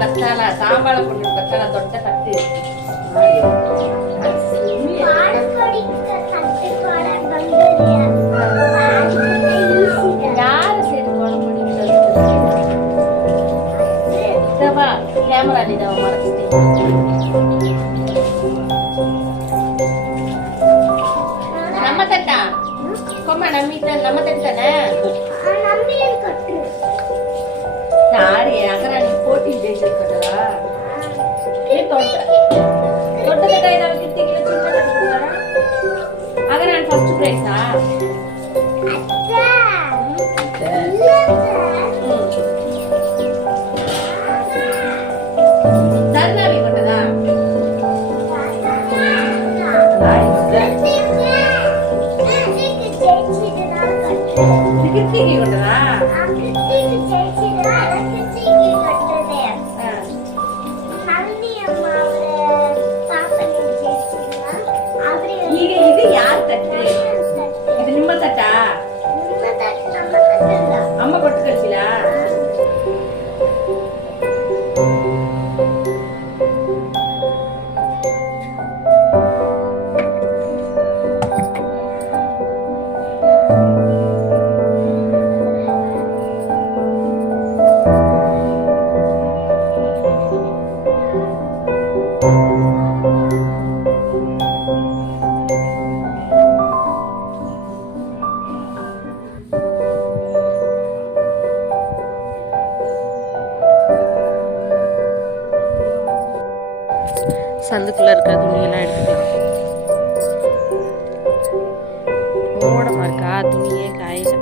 ಬಸ್ತಾನ ಸಾಂಬಾಳ ಕೊಂಡು ಬಸ್ತಾನ ದೊಡ್ಡ ಕತ್ತಿ ಯಾರು ಸೇರಿ ಕ್ಯಾಮರಾ ಮಾಡಿಸ್ತೀನಿ ನಮ್ಮ ತಟ್ಟ ಕೊಮ್ಮ ನಮ್ಮ ತಟ್ಟನೆ ಯಾರು ಯಾಕಂದ್ರೆ ನನಗೆ ಕೋಟಿ ದೇಶ ಕಟ್ಟಲ್ಲ ದೊಡ್ಡ ಕಿತ್ತಿಗೆ ಆಗ ನಾನು ಫಸ್ಟ್ ಪ್ರೈಸಾ ಧರ್ನಾವಿ ಕೊಟ್ಟದಾ ಕಿತ್ತಿಗೆ ಕೊಟ್ಟದಾ ಈಗ ಇದು ಯಾರ ತಟ್ಟೆ ಇದು ನಿಮ್ಮ ತಟ್ಟ ಅಮ್ಮ ಕೊಟ್ಟು ಕಳಿಸಿಲ್ಲ சந்துக்குள்ள இருக்கிற துணியெல்லாம் எடுத்துக்கலாம் ஓடமா இருக்கா துணியே காயில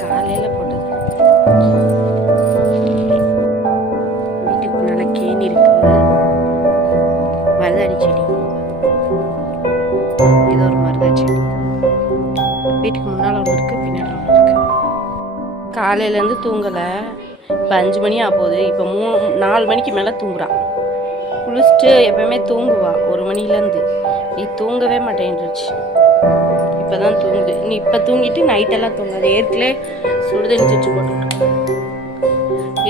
காலையில போட்டது வீட்டுக்கு முன்னால கேணி இருக்கு மருதாணி செடி இது ஒரு மருதாணி செடி வீட்டுக்கு முன்னால ஒன்று இருக்கு பின்னாடி ஒன்று இருக்கு காலையிலேருந்து தூங்கலை இப்போ 5 மணி ஆகுது இப்போ 4 மணிக்கு மேலே தூங்குறான் குளிச்சுட்டு எப்பவுமே தூங்குவா 1 மணிலேருந்து நீ தூங்கவே மாட்டேன்ருச்சு இப்போ தான் தூங்குது நீ இப்போ தூங்கிட்டு நைட்டெல்லாம் தூங்காது ஏற்கனவே சுடுதண்ணி சுவிட்சு போட்டுவிட்டு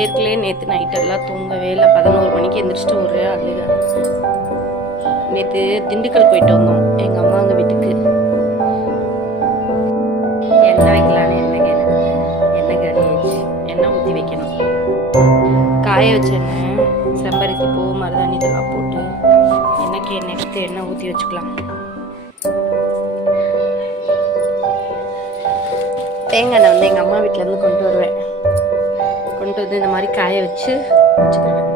ஏற்கனவே நேற்று நைட்டெல்லாம் தூங்கவே இல்லை 11 மணிக்கு எந்திரிச்சிட்டு ஒரு அதுதான் நேற்று திண்டுக்கல் போயிட்டு வந்தோம் எங்கள் அம்மா அங்கே வீட்டுக்கு எண்ணெய் வைக்கலான்னு எண்ணெய் கழிச்சு எண்ணெய் ஊற்றி வைக்கணும் காய வச்சேன்னு செம்பருத்தி பூ மருதாணி இதெல்லாம் போட்டு எண்ணெய்க்கு நெக்ஸ்ட்டு எண்ணெய் ஊற்றி வச்சுக்கலாம் தேங்காய் எண்ணெய் வந்து எங்கள் அம்மா வீட்டிலேருந்து கொண்டு வருவேன் கொண்டு வந்து இந்த மாதிரி காய வச்சு வச்சுக்குவேன்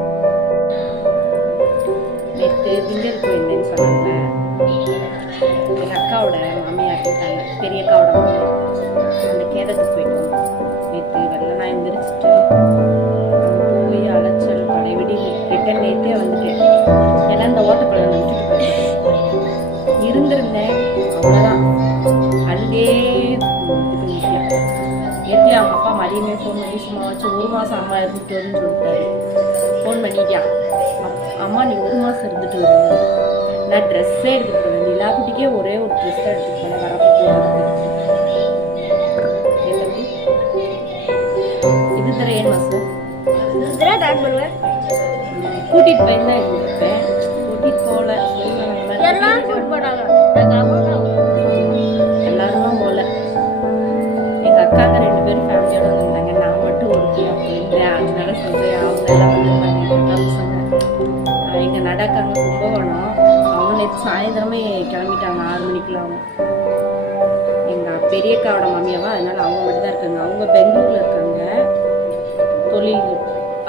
நேற்று திங்கள் போயிருந்தேன்னு சொன்னாங்க எங்கள் அக்காவோட மாமியார் போட்டாங்க பெரிய அக்காவோட மாமியார் அந்த கேதத்துக்கு போயிட்டு வந்தோம் நேற்று வெள்ளனா எந்திரிச்சிட்டு போய் அலைச்சல் பழையபடி ரிட்டன் நேற்றே வந்துட்டேன் ஏன்னா இந்த ஓட்டப்பழம் விட்டுட்டு போயிட்டேன் இருந்திருந்தேன் அவ்வளோதான் அழுதே இது பண்ணிக்கலாம் ஏற்கனவே அவங்க அப்பா மதியமே ஃபோன் பண்ணி சும்மா வச்சு 1 மாதம் அம்மா இருந்துட்டு வருன்னு சொல்லிட்டாரு ஃபோன் பண்ணிட்டான் அம்மா நீ 1 மாதம் இருந்துட்டு வருங்க நான் ட்ரெஸ்ஸே எடுத்துகிட்டு போனேன் நிலாக்குட்டிக்கே ஒரே ஒரு ட்ரெஸ் தான் எடுத்துகிட்டு போனேன் வரப்போ போகிறதுக்கு இது தர ஏன் மாதம் கூட்டிகிட்டு போயிருந்தா இருப்பேன் கூட்டிகிட்டு போகல எல்லாரும் கூட்டிட்டு போனாங்க எல்லாருமா போகல எங்கள் அக்காங்க 2 பேரும் ஃபேமிலியோட வந்திருந்தாங்க நான் மட்டும் ஒருத்தி அப்படின்றேன் அதனால சொல்கிறேன் அவங்க எல்லாம் வந்து சொன்னேன் எங்கள் நடக்காங்க கும்பகோணம் அவங்க நேற்று சாயந்தரமே கிளம்பிட்டாங்க 6 மணிக்கெலாம் எங்கள் பெரியக்காவோட மாமியாவா அதனால அவங்க மட்டும் தான் இருக்காங்க அவங்க பெங்களூரில் இருக்காங்க தொழில்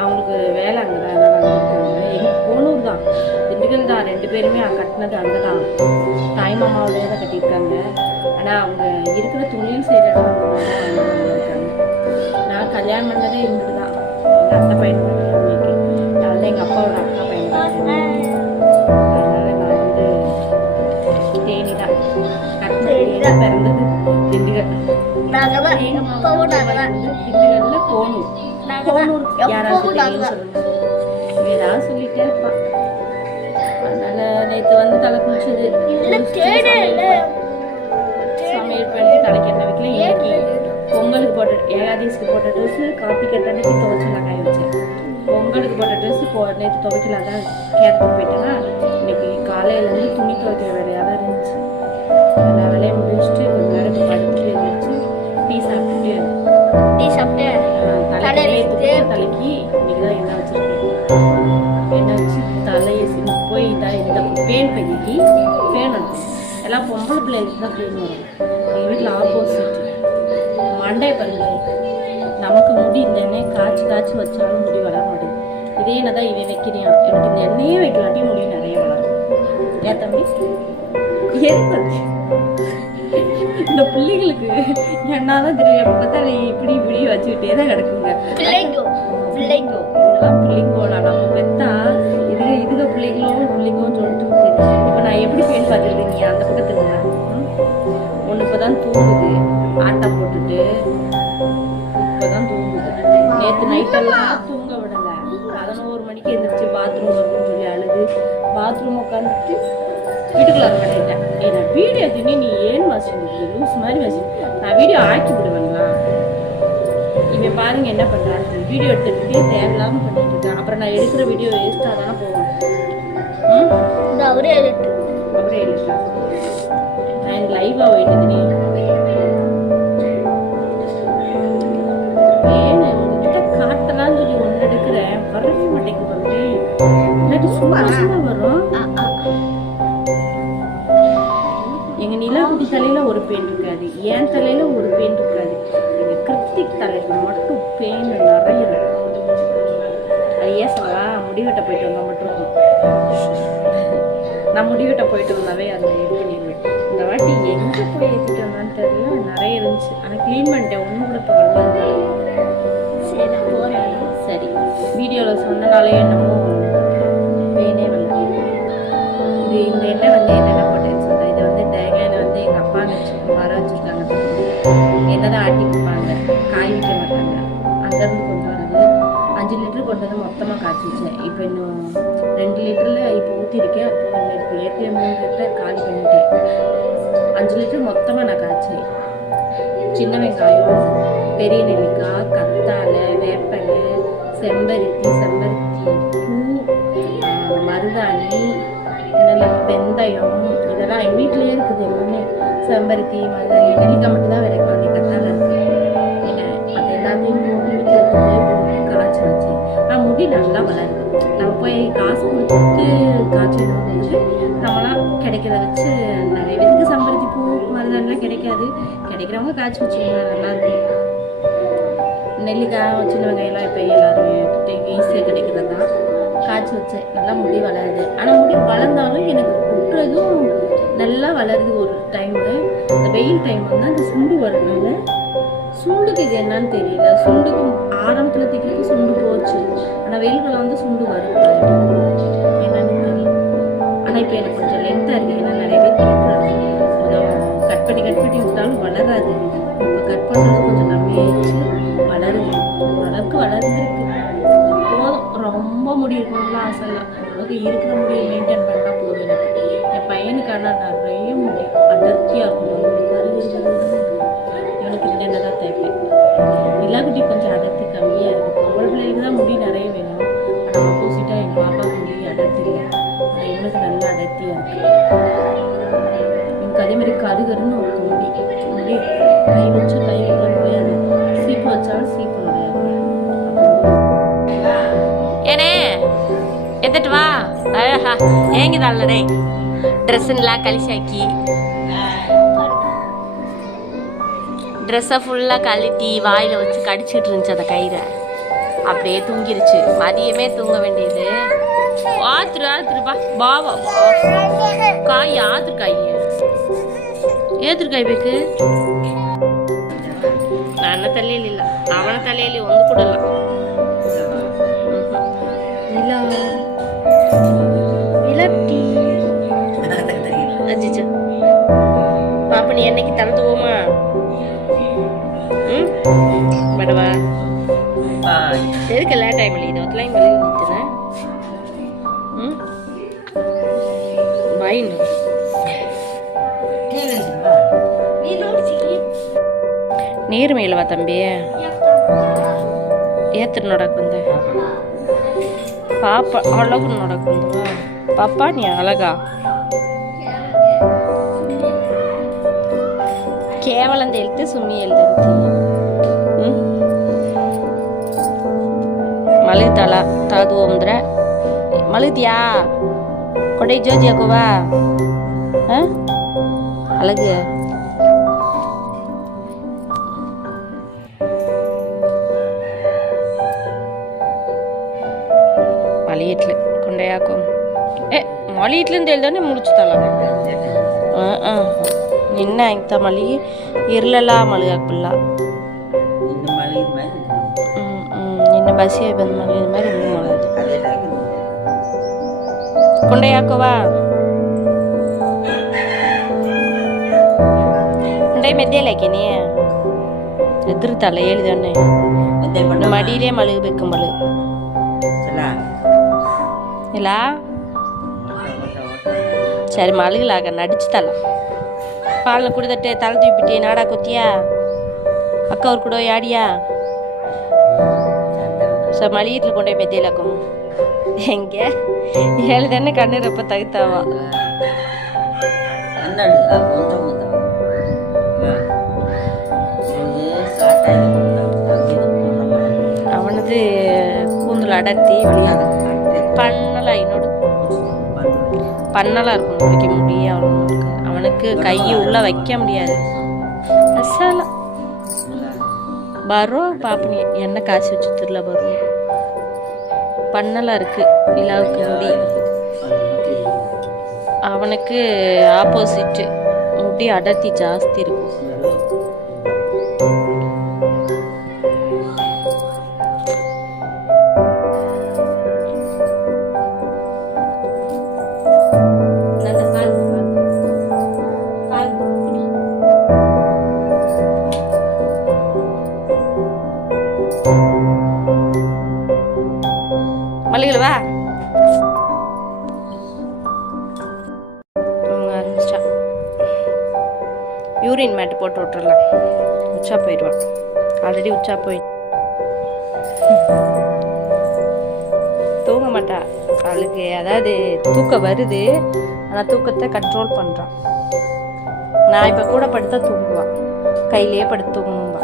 அவங்களுக்கு வேலை அங்கே தான் அதனால் அங்கே இருக்காங்க எங்கள் போனூர் தான் திண்டுக்கல் தான் 2 பேருமே கட்டினது அங்கே தான் தாய் மாமாவோடய தான் கட்டியிருக்காங்க ஆனால் அவங்க இருக்கிற தொழில் செய்கிற இடம் அங்கே தான் இருக்காங்க நான் கல்யாணம் பண்ணதே இருந்தது தான் எங்கள் அத்தை பையன் கல்யாணம் அதில் எங்கள் அப்பாவோட அக்கா பையன் அதனால் நான் வந்து தேனி தான் கட்டின பிறந்தது திண்டுக்கல் திண்டுக்கல்ல கோனூர் கோனூர் யாராவது ஏதாவது சொல்லிட்டே இருப்பான் அதனால நேற்று வந்து தலை குளிச்சது சமையல் பண்ணிட்டு தலைக்கு என்ன வைக்கல இன்னைக்கு பொங்கலுக்கு போட்ட ஏகாதசிக்கு போட்ட ட்ரெஸ்ஸு காப்பி கட்டன்னைக்கு துவைச்சலாம் காய வச்சேன். பொங்கலுக்கு போட்ட ட்ரெஸ்ஸு நேற்று துவைக்கலாம் தான் கேரத்துக்கு போயிட்டேன்னா இன்னைக்கு காலையிலேருந்து துணி துவைக்கிற வேலையாக தான் இருந்துச்சு. எல்லா வேலையை முடிச்சுட்டு கொஞ்ச நேரத்துக்கு படுத்துட்டு இருந்துச்சு. டீ சாப்பிட்டு தலைக்கு இன்னைக்கு தான் எண்ணெய் வச்சிருக்கேன். எண்ணெய் வச்சு தலையை போய் இந்த பேன் பண்ணிக்கு பேன் இருக்கும். எல்லாம் பொம்பளை பிள்ளைகளுக்கு தான் பேன் வரும். எங்கள் வீட்டில் ஆப்போசிட் மண்டையை பாருங்க. நமக்கு முடி இந்த எண்ணெயை காய்ச்சி வச்சாலும் முடி வளர மாட்டேங்குது. இதே என்ன தான் இவன் வைக்கிறியான். எனக்கு இந்த எண்ணெயே வைக்கலாட்டி முடி நிறைய வளரும். ஏன் தம்பி ஏற்பது இந்த பிள்ளைங்களுக்கு என்னாதான் தெரியும். பார்த்தா இப்படி வச்சுக்கிட்டே தான் கிடக்குங்க. இதெல்லாம் பிள்ளைங்கோடா நம்ம பெத்தா இதுக பிள்ளைங்களும் சொல்லிட்டு இப்போ நான் எப்படி பேன் பார்த்துருக்கீங்க அந்த பக்கத்துல ஒன்று இப்போதான் தூங்குது ஆட்டம் போட்டுட்டு இப்போதான் தூங்குது. நேற்று நைட்டெல்லாம் தூங்க விடலை. 11 மணிக்கு எழுந்திரிச்சு பாத்ரூம் வரும்னு சொல்லி அழுது பாத்ரூம் உட்காந்துட்டு வீட்டுக்குள்ள பண்ணிட்டேன். நான் வீடியோ தின்னி நீ ஏன் வச்சுருக்கு லூஸ் மாதிரி வச்சு நான் வீடியோ ஆக்கி விடுவேங்களா. இவன் பாருங்க என்ன பண்றான்னு வீடியோ எடுத்துக்கிட்டே தேவையில்லாம பண்ணிட்டு இருக்கேன். அப்புறம் நான் எடுக்கிற வீடியோ வேஸ்டா தானே போகும். அவரே எழுதுறா நான் லைவா போயிட்டு ஏன்னு உங்ககிட்ட காட்டலாம்னு சொல்லி ஒன்று எடுக்கிறேன். வரவே மாட்டேங்குது பாருங்க. இல்லாட்டி சும்மா வரும். எங்க நிலாக்குட்டி தலையில ஒரு பெயின் இருக்காது, என் தலையில ஒரு பெயின் இருக்காது. எங்க கிருத்திக் தலையில மட்டும் பெயின் நிறைய இருக்கும். ஐயா சொல்லா முடிவெட்ட போயிட்டு வந்தா மட்டும் இருக்கும். நான் முடிவெட்ட போயிட்டு வந்தாவே அதில் எடுத்துடுவேன். இந்த வாட்டி எங்கே போய் ஏற்றிட்டு வந்தான்னு தெரியல, நிறைய இருந்துச்சு. ஆனால் க்ளீன் பண்ணிட்டேன். ஒன்று கூட இப்போ வரல. சரி நான் போகிறேன். சரி வீடியோவில் சொன்னனாலே என்னமோ பெயினே வரல. இந்த எண்ணெய் வந்து என்னென்ன போட்டேன்னு சொல்கிறேன். இதை வந்து தேங்காய் எண்ணெய் வந்து எங்கள் அப்பா மரம் வச்சுருக்காங்க. என்னதான் ஆட்டி கொடுப்பாங்க, காய் வைக்க மாட்டாங்க. அங்கேருந்து கொண்டு வரது 5 லிட்டரு கொண்டு வந்து மொத்தமாக காய்ச்சி வச்சேன். இப்போ இன்னும் 2 லிட்டரில் இப்போ ஊற்றிருக்கேன். அப்போ இப்போ ஏற்கனவே 3 லிட்டர் காலி பண்ணிட்டேன். 5 லிட்டர் மொத்தமாக நான் காய்ச்சேன். சின்ன வெங்காயம், பெரிய நெல்லிக்காய், கத்தாழை, வேப்பலை, செம்பருத்தி பூ, மருதாணி, இதெல்லாம் வெந்தயம், இதெல்லாம் எங்கள் வீட்டிலேயே இருக்குது. எல்லாமே செம்பருத்தி, மருதாணி, நெல்லிக்காய் மட்டும் தான் விளைக்கும். கத்தாழை இருக்குது. அது எல்லாமே வீட்டில் இருக்கிறதே காய்ச்சி வச்சேன். ஆனால் முடி நல்லா வளருது. நம்ம போய் காசு கொடுத்து காய்ச்சி போது நம்மளாம் கிடைக்கிறத வச்சு நிறைய பேருக்கு செம்பருத்தி பூ மருதாணிலாம் கிடைக்காது. கிடைக்கிறவங்க காய்ச்சி வச்சுக்கோங்க, நல்லாயிருக்கும். நெல்லிக்காய், சின்ன வெங்காயம்லாம் இப்போ எல்லாரும் ஈஸியாக கிடைக்கிறது தான். காய்ச்சி வச்சேன். நல்லா முடி வளருது. ஆனால் முடி வளர்ந்தாலும் எனக்கு கொட்டுறதும் நல்லா வளருது. ஒரு டைமு இந்த வெயில் டைம் வந்து அந்த சுண்டு வரதுனால சுண்டுக்கு இது என்னன்னு தெரியல. சுண்டுக்கு ஆரம்பத்தில் திக்கிட்டு சுண்டு போச்சு. ஆனால் வெயில்களை வந்து சுண்டு வரும் என்னன்னு தெரியல. ஆனால் இப்போ எனக்கு கொஞ்சம் லென்த்தாக இருக்குது. ஏன்னா நிறைய பேர் கேட்குறாங்க கட் பண்ணி விட்டாலும் வளராது. இப்போ கட் பண்ணுறது கொஞ்சம் கம்மியாகிடுச்சு. வளருது, ஓரளவுக்கு வளர்ந்துருக்கு. போதும், ரொம்ப முடி இருக்கணும்ல ஆசை இல்லை. ஓரளவுக்கு இருக்கிற முடியை மெயின்டைன் பண்ணால் போதும். எனக்கு என் பையனுக்கான நிறைய முடி அடர்த்தியாக இருக்கும். எனக்கு இந்த என்ன தான் தேவைப்பேன். நிலாக்குட்டி கொஞ்சம் அடர்த்தி கம்மியாக இருக்கும். பொம்பளை பிள்ளைகளுக்கு தான் முடி நிறைய வேணும். ஆனால் ஆப்போசிட்டாக எங்கள் பாப்பா முடி அடர்த்தி இல்லை. ஆனால் இவனுக்கு நல்லா அடர்த்தியாக இருக்குது. எனக்கு அதே மாதிரி கருகருன்னு ஒரு முடி கை வச்சு கை உள்ள போயாது. சீப்பு வச்சாலும் சீப்பு கிடையாது. ஏனே எத்துட்டு வா அழகா ஏங்குதாள்ளடே ட்ரெஸ்ஸுலாம் கழிச்சாக்கி ட்ரெஸ்ஸை ஃபுல்லாக கழட்டி வாயில் வச்சு கடிச்சிட்டு இருந்துச்சு. அந்த கயிறை அப்படியே தூங்கிருச்சு. மதியமே தூங்க வேண்டியது. ஆத்துருப்பா பாவா காய் ஆத்துருக்காய் ஏத்துருக்காய் பேக்கு ನನ್ನ ತಲೆಯಲ್ಲಿ ಇಲ್ಲ, ಅವನ ತಲೆಯಲ್ಲಿ ಒಂದು ಕೂಡ ಇಲ್ಲ. அஜிச்சு பாப்பா நீ என்னைக்கு தலை தூவோமா? படவா எதுக்கு லேட் டைம் இது ஒத்தலாம் வெளியே நிறுத்துறேன். பாயின்னு ನೀರು ಮೇಲ್ವಾ ತಂಬಿ ಏತ್ರ ನೋಡಕ್ ಬಂದೆ ಪಾಪ ಅಳಗು ನೋಡಕ್ ಬಂದವಾ ಪಾಪ ನೀ ಅಳಗ ಕೇವಲ ಅಂತ ಹೇಳ್ತೆ ಸುಮ್ಮನೆ ಹೇಳ್ದಂತಿ ಮಲಗ್ತಾಳ ತಾದು ಅಂದ್ರೆ மழுதியா கொடை ஜோதியாக்குவா அழகு மலையீட்டில் கொண்டையாக்கும் மலையீட்லேருந்து எழுதானே முடிச்சுத்தாளா ನಿನ್ನ ಇಂಥ ಮಲ್ಲಿಗೆ ಇರಲಿಲ್ಲ ಮಲಗಾಕ್ಬಿಲ್ಲ ನಿನ್ನ ಬಸಿ ಬಂದು ಮಲಗಿದ ಮೇಲೆ ಇನ್ನೂ ಮಲಗೋದು ಕೊಂಡೆ ಯಾಕೋವಾ ಕೊಂಡೆ ಮೆದ್ದೆಲಾಕಿನಿ ಎದುರುತ್ತಲ್ಲ ಹೇಳಿದಣ್ಣೆ ಮಡಿಲೇ ಮಲಗಬೇಕು ಮಲಗು ಇಲ್ಲ சரி மழுகலாக நடிச்சுத்தல பாலில் குடிதட்டு தலை தூப்பிட்டு நாடா கொத்தியா அக்கா ஒரு கூட யாடியா சார் மளிகையில் கொண்டு போய் மெத்தையிலாக்கும் எங்கே ஏழு தானே கண்ணீரப்ப தகுத்தாவா அவனது கூந்தல் அடர்த்தி வெளியாக பண்ணலாம் என்னோட பண்ணலாம் இருக்கும் வைக்க முடியும் அவனுக்கு கையை உள்ள வைக்க முடியாது அசாலா வரும் பாப்பனி எண்ணெய் காசு வச்சு திருல வரும் பண்ணலாம் இருக்கு நிலாவுக்கு முடி அவனுக்கு ஆப்போசிட்டு முடி அடர்த்தி ஜாஸ்தி இருக்கும் மல்லிகளா தூங்க ஆரம்பிச்சிட்டா யூரின் மேட்டு போட்டு விட்டுறலாம் உச்சா போயிடுவான் ஆல்ரெடி உச்சா போய் தூங்க மாட்டா அவளுக்கு அதாவது தூக்கம் வருது ஆனால் தூக்கத்தை கண்ட்ரோல் பண்ணுறான் நான் இப்போ கூட படுத்தா தூங்குவான் கையிலேயே படுத்து தூங்கணும்பா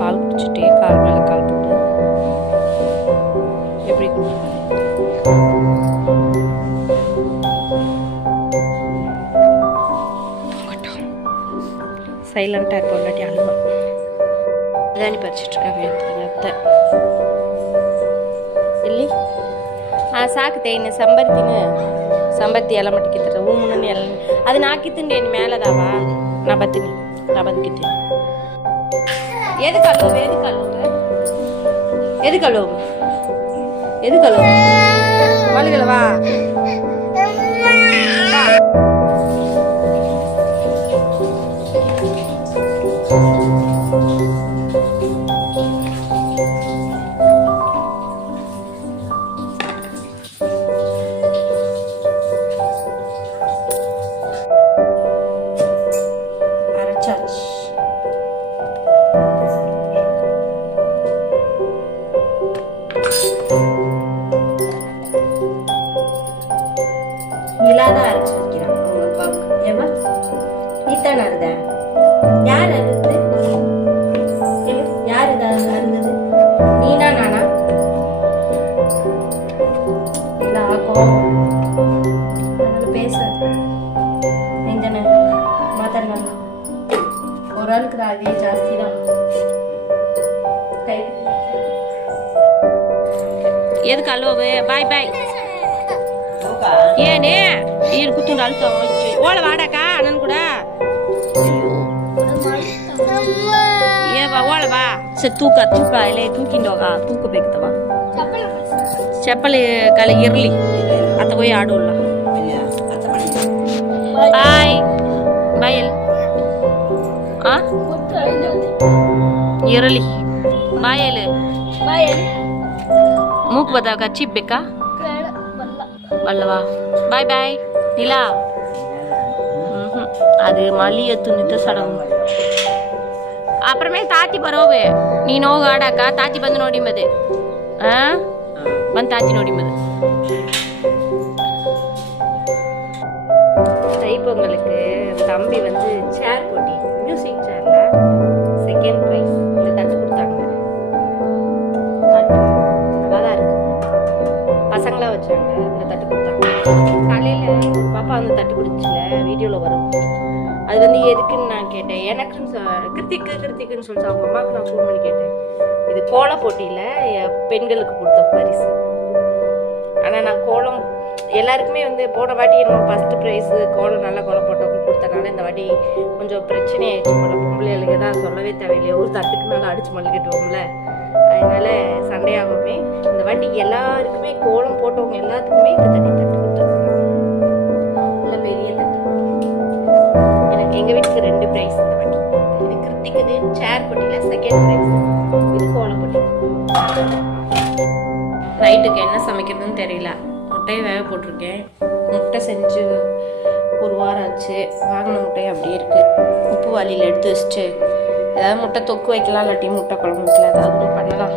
பால் குடிச்சுட்டே கால் மேலே கால் போட்டு எப்படி சைலண்டாக இருப்போம் இல்லாட்டி அழுவா இதானி பறிச்சிட்ருக்காங்க அத்தை இல்லை ಸಾಕುತ್ತೇನೆ ಸಂಬತ್ತಿ ಎಲ್ಲ ಮಟ್ಟಿಕ್ಕಿರ್ತಾರೆ ಹೂ ಮುನ್ನನೆ ಎಲ್ಲ ಅದು ನಾಕಿತ್ತಂಡೇನು ಮೇಲದಾವ ನಾ ಬರ್ತೀನಿ ನಾ ಬಂದ್ಕಿತ್ತೀನಿ எதுக்கலோ மல்லிகளவா அரைச்சாச்சு நிலாதான் அரைச்சு வைக்கிறான் அவங்க அப்பாவுக்கு ஏமா நீத்தான அறுத யார் அறுது யார் இதை அறுந்தது நீனா நானா இல்லை ஆக்கும் அதனால பேசாது நீந்தானே மாத்தாடலாம் ஒரு ஆளுக்கு தான் அதே ஜாஸ்தி தான் எதுக்கு அலோவு பாய் பாய் ಏನೇ ನೀರು ಕೂತ್ಕೊಂಡು ಅಳ್ತಾವ ಓಳ ವಾಡಕ ನನ್ ಕೂಡ ಏವಾ ಓಳ ಬಾ ಸರಿ ತೂಕ ಎಲ್ಲ ತೂಕಿಂಡೋಗ ತೂಕ ಬೇಕತವ ಚಪ್ಪಲಿ ಕಲೆ ಇರ್ಲಿ ಅತ್ತ ಹೋಗಿ ಆಡೋಲ್ಲ ಬಾಯ್ ಬಾಯಲ್ ಆ ಇರಲಿ ಬಾಯಲ್ ಮೂಕ್ ಬದಾಗ ಚಿಪ್ ಬೇಕಾ ಬಲ್ಲವಾ ಬಾಯ್ ಬಾಯ್ ನೀಲಾ ಅದು ಮಲಿ ಎತ್ತು ನಿಂತ ಸಡನ್ ಅಪ್ರಮೇಲೆ ತಾತಿ ಬರೋವೆ ನೀನು ಹೋಗಿ ಆಡಾಕ ತಾತಿ ಬಂದು ನೋಡಿ ಮದೆ ಬಂದು ತಾತಿ ನೋಡಿ ಮದೆ தைப்பொங்கலுக்கு தம்பி வந்து சேர் போட்டி மியூசிக் சேர்ல செகண்ட் ப்ரைஸ் இந்த தட்டு கொடுத்தாங்க. நல்லா தான் இருக்கு. பசங்களாம் வச்சாங்க இந்த தட்டு கொடுத்தாங்க. காலையில் பாப்பா அந்த தட்டு குடிச்சுல வீடியோவில் வரும். அது வந்து எதுக்குன்னு நான் கேட்டேன். எனக்குன்னு கிருத்திக்குன்னு சொல்லிட்டு அவங்க அம்மாவுக்கு நான் ஃபோன் பண்ணி கேட்டேன். இது கோல போட்டியில் பெண்களுக்கு கொடுத்த பரிசு. ஆனால் நான் கோலம் எல்லாருக்குமே வந்து போன வாட்டி நம்ம ஃபஸ்ட்டு ப்ரைஸு கோலம் நல்லா கோலம் போட்டவங்க கொடுத்தனால இந்த வாட்டி கொஞ்சம் பிரச்சனை ஆயிடுச்சு போல. பொம்பளைகளுக்கு தான் சொல்லவே தேவையில்லையே, ஒரு தட்டுக்கு நல்லா அடிச்சு மல்லிக்கிட்டுவோம்ல, அதனால சண்டையாகவே இந்த வாட்டி எல்லாருக்குமே கோலம் போட்டவங்க எல்லாத்துக்குமே இந்த தட்டு கொடுத்துருக்காங்க. இல்லை பெரிய தட்டு. எனக்கு எங்கள் வீட்டுக்கு 2 ப்ரைஸ் இந்த வாட்டி. இது கிருத்திக்குது சேர் போட்டியில் செகண்ட் ப்ரைஸ், இது கோலம் போட்டி. நைட்டுக்கு என்ன சமைக்கிறதுன்னு தெரியல. முட்டையை வேக போட்டிருக்கேன். முட்டை செஞ்சு 1 வாரம் ஆச்சு. வாங்கின முட்டையை அப்படியே இருக்குது. உப்பு வாளியில் எடுத்து வச்சுட்டு ஏதாவது முட்டை தொக்கு வைக்கலாம், இல்லாட்டி முட்டை குழம்பு வைக்கலாம், ஏதாவது பண்ணலாம்.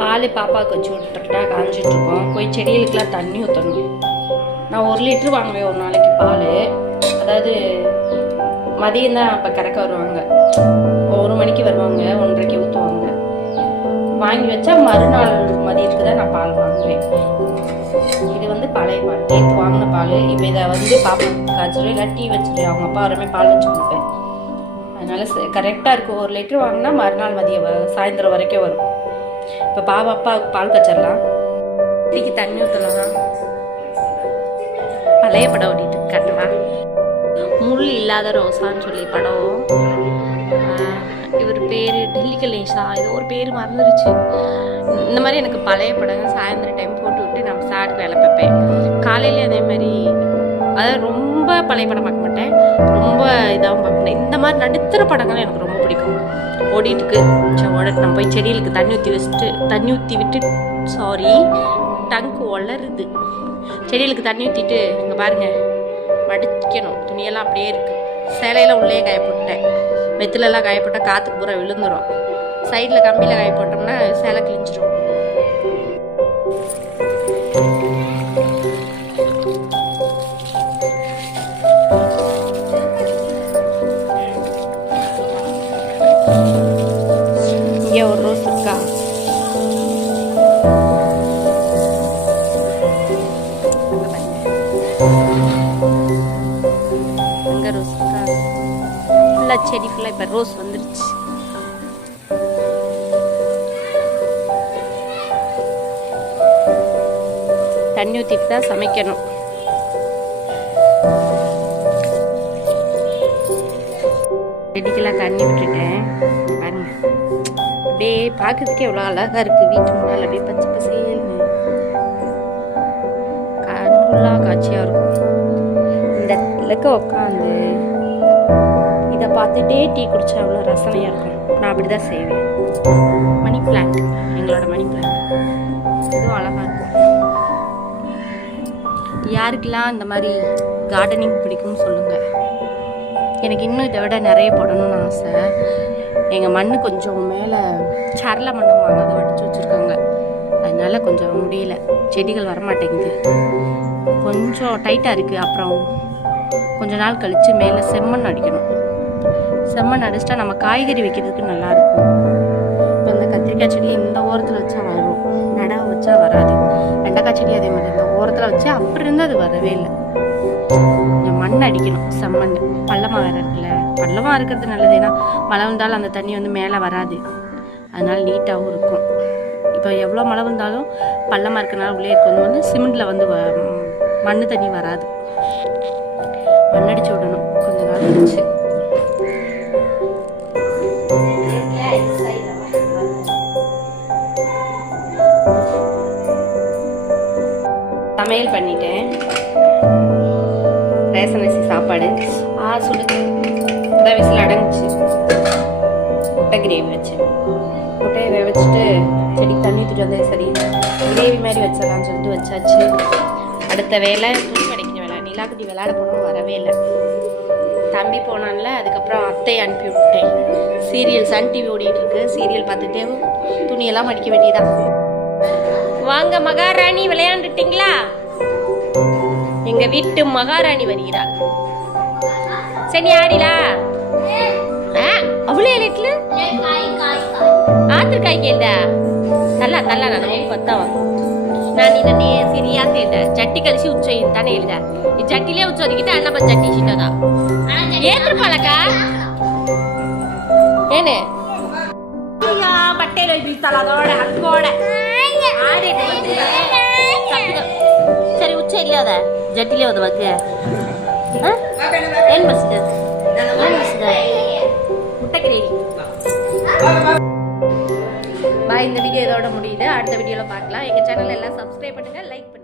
பால் பாப்பாவுக்கு வச்சு விட்டுட்டா காஞ்சிட்ருக்கோம். போய் செடிகளுக்கெலாம் தண்ணி ஊற்றணும். நான் 1 லிட்ரு வாங்குவேன் ஒரு நாளைக்கு பால். அதாவது மதியம் தான் அப்போ கறக்க வருவாங்க. 1 மணிக்கு வருவாங்க, 1:30க்கு ஊற்றுவாங்க. வாங்கி வச்சா மறுநாள் மதியத்துக்கு தான் நான் பால் வாங்குவேன். இது வந்து பழைய பால், நேற்று வாங்கின பால். இப்போ இதை வந்து பாப்பா காய்ச்சல் இல்லை டீ வச்சுட்டு அவங்க அப்பா வரமே பால் வச்சு கொடுப்பேன். அதனால கரெக்டாக இருக்கும். 1 லிட்ரு வாங்கினா மறுநாள் மதியம் சாயந்தரம் வரைக்கும் வரும். இப்போ அப்பாவுக்கு பால் காய்ச்சலாம். இன்னைக்கு தண்ணி ஊற்றலாம். பழைய படம் ஓடிட்டு கட்டவா. முள் இல்லாத ரோசான்னு சொல்லி படம். இவர் பேர் டெல்லி கணேஷா ஏதோ ஒரு பேர் மறந்துருச்சு. இந்த மாதிரி எனக்கு பழைய படங்க சாயந்தரம் டைம் போட்டு விட்டு நம்ம சாருக்கு வேலை பார்ப்பேன். காலையிலே அதே மாதிரி, அதாவது ரொம்ப பழைய படம் பார்க்க மாட்டேன், ரொம்ப இதாகவும் பார்க்க மாட்டேன். இந்த மாதிரி நடுத்தர படங்கள் எனக்கு ரொம்ப பிடிக்கும். ஓடிட்டுருக்கு. நம்ம போய் செடிகளுக்கு தண்ணி ஊற்றி விட்டு டங்கு வளருது. செடிகளுக்கு தண்ணி ஊற்றிட்டு இங்கே பாருங்கள் மடிக்கணும். துணியெல்லாம் அப்படியே இருக்குது. சேலையெல்லாம் உள்ளே காய போட்டேன். வெத்திலெல்லாம் காய போட்டால் காற்றுக்கு பூரா விழுந்துடும். சைடில் கம்பியில் காய போட்டோம்னா சேலை கிழிஞ்சிடும். இங்கே ஒரு ரோஸ் இருக்கா. அங்கே ரோஸ் இருக்கா. ஃபுல்லாக செடி ஃபுல்லாக இப்போ ரோஸ் வந்துருச்சு. தண்ணி ஊற்றிட்டு தான் சமைக்கணும். செடிக்கெல்லாம் தண்ணி விட்டுட்டேன். பாருங்க அப்படியே பார்க்கறதுக்கே எவ்வளோ அழகாக இருக்குது. வீட்டு முன்னால் அப்படியே பச்சை பசேல்னு கண்ணுள்ளா காட்சியாக இருக்கும். இந்த இலக்க உட்காந்து இதை பார்த்துட்டே டீ குடிச்சா அவ்வளோ ரசனையாக இருக்கும். நான் அப்படி தான் செய்வேன். மணி பிளான்ட், எங்களோட மணி பிளான்ட் இதுவும் அழகாக இருக்கும். யாருக்கெல்லாம் இந்த மாதிரி கார்டனிங் பிடிக்கும்னு சொல்லுங்கள். எனக்கு இன்னும் இதை விட நிறைய போடணும்னு ஆசை. எங்கள் மண் கொஞ்சம் மேலே சரள மண்ணுவாங்க, அதை வடித்து வச்சுருக்காங்க. அதனால கொஞ்சம் முடியல, செடிகள் வரமாட்டேங்குது. கொஞ்சம் டைட்டாக இருக்குது. அப்புறம் கொஞ்ச நாள் கழித்து மேலே செம்மண் அடிக்கணும். செம்மண் அடிச்சிட்டா நம்ம காய்கறி வைக்கிறதுக்கு நல்லாயிருக்கும். இப்போ இந்த கத்திரிக்காய் செடி இந்த ஓரத்தில் வச்சா வரும், நடா வச்சா வராது. வெண்டைக்காய் செடி அதே மாதிரி இந்த ஓரத்தில் வச்சு அப்படி இருந்து அது வரவே இல்லை. கொஞ்சம் மண் அடிக்கணும், செம்மண். பள்ளமாக வேறு இருக்குல்ல, பள்ளமாக இருக்கிறது நல்லது. ஏன்னா மழை வந்தாலும் அந்த தண்ணி வந்து மேலே வராது, அதனால் நீட்டாகவும் இருக்கும். இப்போ எவ்வளோ மழை வந்தாலும் பள்ளமாக இருக்கிறனால உள்ளே இருக்கிறது வந்து சிமெண்டில் வந்து மண் தண்ணி வராது. மண்ணடிச்சு விடணும் கொஞ்ச நாள் கழிச்சு. சமையல் பண்ணிட்டேன். ரேஷன் அரிசி சாப்பாடு சுடுது. இப்போதான் விசில் அடங்குச்சு. முட்டை கிரேவி வச்சேன். முட்டையை வேக வச்சுட்டு செடிக்கு தண்ணி ஊற்றிட்டு வந்தேன். சரி கிரேவி மாதிரி வச்சிடலான்னு சொல்லிட்டு வச்சாச்சு. அடுத்த வேலை துணி கிடைக்கிற வேலை. நிலாக்குட்டி விளையாட போனோம், வரவே இல்லை. தம்பி போனான்ல, அதுக்கப்புறம் அத்தை அனுப்பி விட்டேன். சீரியல் சன் டிவி ஓடிட்டு இருக்கு, சீரியல் பார்த்துட்டே துணியெல்லாம் மடிக்க வேண்டியதான். வாங்க மகாராணி, விளையாண்டுட்டீங்களா? எங்க வீட்டு மகாராணி வருகிறாள். சரி ஆடிலா. அவ்வளோ லேட்ல ஆத்திரக்காய் கேட்டா தல்லா தல்லா நான் பத்தாவா நான் ನಿನ್ನೆ ಸಿರಿಯ ಅಂತ ಹೇಳ್ದೆ ಚಟ್ಟಿ ಕಲಿಸಿ ಉಚ್ಚ ಅಂತಾನೆ ಹೇಳ್ದೆ ಈ ಚಟ್ಟಿಲೇ ಉಚ್ಚೋದಕ್ಕಿಂತ ಅಣ್ಣ ಬಂದು ಚಟ್ನಿ ಸಿಟ್ಟದ ಏತ್ರ ಪಾಲಕ ಏನೇ ಅಯ್ಯ ಬಟ್ಟೆಗಳು ಬೀಳ್ತಲ್ಲ ನೋಡೆ ಹಕ್ಕೋಡೆ ಸರಿ ಉಚ್ಚ ಇಲ್ಲ ಅದ ಜಟ್ಟಿಲೇ ಹೋದ ಬಗ್ಗೆ ಏನು ಬಸ್ಸಿದೆ ಏನು ಬಸ್ಸಿದೆ முட்டைக்கறி. பாய், இந்த வீடியோ இதோட முடியுது. அடுத்த வீடியோவில் பார்க்கலாம். எங்கள் சேனல் எல்லாம் சப்ஸ்கிரைப் பண்ணுங்கள், லைக் பண்ணுங்கள்.